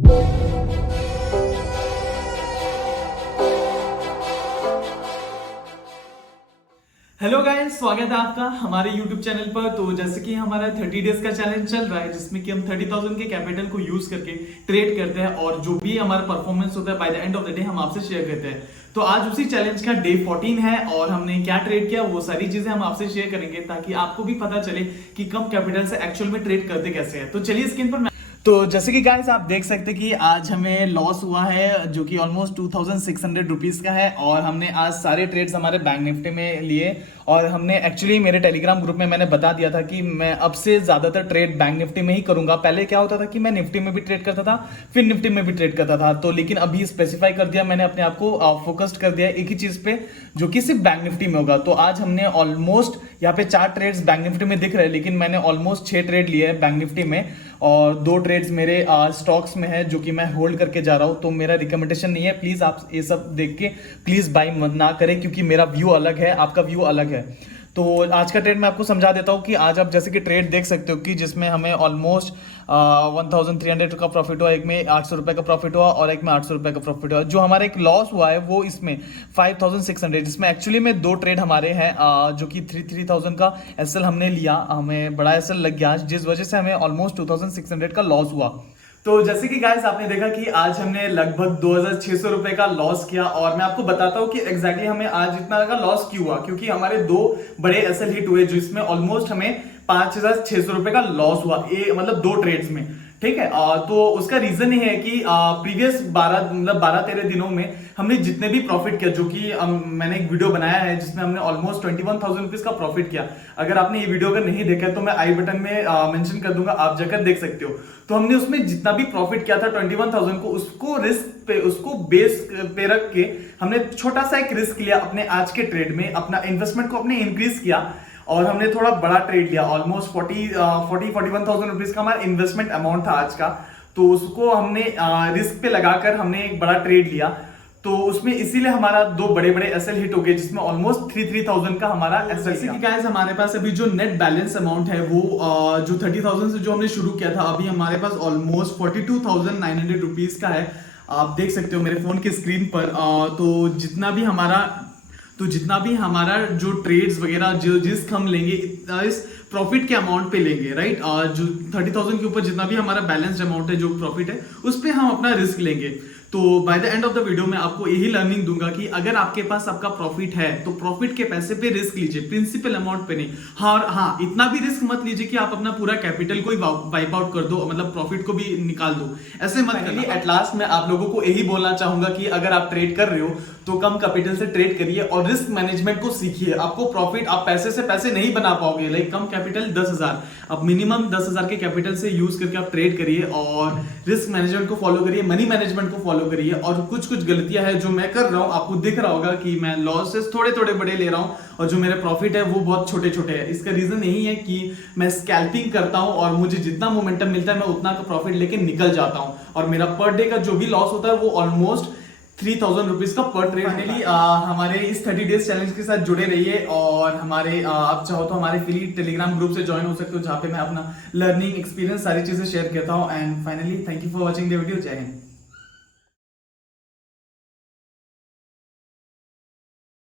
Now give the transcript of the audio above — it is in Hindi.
हेलो गाइस, स्वागत है आपका हमारे YouTube चैनल पर। तो जैसे कि हमारा 30 डेज का चैलेंज चल रहा है जिसमें कि हम 30,000 के कैपिटल को यूज करके ट्रेड करते हैं और जो भी हमारा परफॉर्मेंस होता है by the end of the day हम आपसे शेयर करते हैं। तो आज उसी चैलेंज का डे 14 है और हमने क्या ट्रेड किया वो सारी चीजें हम आपसे शेयर करेंगे ताकि आपको भी पता चले कि कम कैपिटल से एक्चुअल में ट्रेड करते कैसे हैं। तो चलिए स्क्रीन पर तो जैसे कि गाइस आप देख सकते हैं कि आज हमें लॉस हुआ है जो कि ऑलमोस्ट 2600 रुपीज का है और हमने आज सारे ट्रेड्स हमारे बैंक निफ्टी में लिए और हमने एक्चुअली मेरे टेलीग्राम ग्रुप में मैंने बता दिया था कि मैं अब से ज्यादातर ट्रेड बैंक निफ्टी में ही करूंगा। पहले क्या होता था कि मैं निफ्टी में भी ट्रेड करता था फिर निफ्टी में भी ट्रेड करता था, तो लेकिन अभी स्पेसिफाई कर दिया मैंने अपने आप को, फोकस्ड कर दिया एक ही चीज पे जो कि सिर्फ बैंक निफ्टी में होगा। तो आज हमने ऑलमोस्ट यहाँ पे 4 ट्रेड्स बैंक निफ्टी में दिख रहे हैं लेकिन मैंने ऑलमोस्ट 6 ट्रेड लिए हैं बैंक निफ्टी में और 2 ट्रेड्स मेरे स्टॉक्स में है जो कि मैं होल्ड करके जा रहा हूं। तो मेरा रिकमेंडेशन नहीं है, प्लीज आप ये सब देख के प्लीज बाय ना करें क्योंकि मेरा व्यू अलग है, आपका व्यू अलग है। तो आज का ट्रेड मैं आपको समझा देता हूं कि आज आप जैसे कि ट्रेड देख सकते हो कि जिसमें हमें ऑलमोस्ट 1300 का प्रॉफिट हुआ, एक में 800 रुपए का प्रॉफिट हुआ और एक में 800 रुपए का प्रॉफिट हुआ। जो हमारा एक लॉस हुआ है वो इसमें 5600, जिसमें एक्चुअली में 2 ट्रेड हमारे हैं जो कि 3000 का एसएल हमने लिया, हमें बड़ा एसएल लग गया जिस वजह से हमें ऑलमोस्ट 2600 का लॉस हुआ। तो जैसे कि गाइस आपने देखा कि आज हमने लगभग 2600 रुपए का लॉस किया और मैं आपको बताता हूं कि एग्जैक्टली हमें आज इतना का लॉस क्यों हुआ, क्योंकि हमारे 2 बड़े एसएल हिट हुए जिसमें ऑलमोस्ट हमें 5600 रुपए का लॉस हुआ, ये मतलब 2 ट्रेड्स में, ठीक है। तो उसका रीजन ये है कि प्रीवियस 12-13 दिनों में हमने जितने भी प्रॉफिट किया, जो कि मैंने एक वीडियो बनाया है जिसमें हमने ऑलमोस्ट 21,000 रुपीज का प्रॉफिट किया। अगर आपने ये वीडियो अगर नहीं देखा तो मैं आई बटन में मेंशन कर दूंगा, आप जाकर देख सकते हो। तो हमने उसमें जितना भी प्रॉफिट किया था 21,000 को, उसको रिस्क पे, उसको बेस पे रख के हमने छोटा सा एक रिस्क लिया अपने आज के ट्रेड में, अपना इन्वेस्टमेंट को अपने इंक्रीज किया और हमने थोड़ा बड़ा ट्रेड लिया। ऑलमोस्ट 41,000 रुपीज का हमारा इन्वेस्टमेंट अमाउंट था आज का, तो उसको हमने रिस्क पे लगाकर हमने एक बड़ा ट्रेड लिया। तो उसमें इसीलिए हमारा 2 बड़े बड़े एसएल हिट हो गए जिसमें ऑलमोस्ट 3,000 का हमारा एसएल। जैसे कि गाइस हमारे पास अभी जो नेट बैलेंस अमाउंट है वो जो 30,000 से जो हमने शुरू किया था अभी हमारे पास ऑलमोस्ट 42,900 रुपीज का है। आप देख सकते हो मेरे फोन की स्क्रीन पर। तो जितना भी हमारा जो ट्रेड्स वगैरह जो रिस्क हम लेंगे इस प्रॉफिट के अमाउंट पे लेंगे, राइट। जो 30,000 के ऊपर जितना भी हमारा बैलेंस्ड अमाउंट है जो प्रॉफिट है उस पे हम अपना रिस्क लेंगे। तो by the end of the video में आपको यही लर्निंग दूंगा कि अगर आपके पास आपका प्रॉफिट है तो प्रॉफिट के पैसे पे रिस्क लीजिए, प्रिंसिपल अमाउंट पे नहीं। हाँ, इतना भी रिस्क मत लीजिए कि आप अपना पूरा कैपिटल को ही वाइप आउट कर दो, मतलब प्रॉफिट को भी निकाल दो, ऐसे मत करिए। एट लास्ट मैं आप लोगों को यही बोलना चाहूंगा कि अगर आप ट्रेड कर रहे हो तो कम कैपिटल से ट्रेड करिए और रिस्क मैनेजमेंट को सीखिए। आपको प्रॉफिट, आप पैसे से पैसे नहीं बना पाओगे, लाइक कम कैपिटल 10,000, अब मिनिमम 10,000 के कैपिटल से यूज करके आप ट्रेड करिए और रिस्क मैनेजमेंट को फॉलो करिए, मनी मैनेजमेंट को फॉलो करिए। और कुछ गलतियां हैं जो मैं कर रहा हूं, आपको दिख रहा होगा कि मैं लॉसेस थोड़े बड़े ले रहा हूं और जो मेरे प्रॉफिट है वो बहुत छोटे है। इसका रीजन यही है कि मैं स्कैल्पिंग करता हूं और मुझे जितना मोमेंटम मिलता है मैं उतना का प्रॉफिट लेके निकल जाता हूं और मेरा पर डे का जो भी लॉस होता है वो ऑलमोस्ट 3,000 रुपीज का पर ट्रेड। फाइनली हमारे इस 30 डेज चैलेंज के साथ जुड़े रहिए और हमारे आप चाहो तो हमारे फ्री टेलीग्राम ग्रुप से ज्वाइन हो सकते हो जहां पे मैं अपना लर्निंग एक्सपीरियंस सारी चीजें शेयर करता हूं। And finally thank you for watching the video. जय हिंद।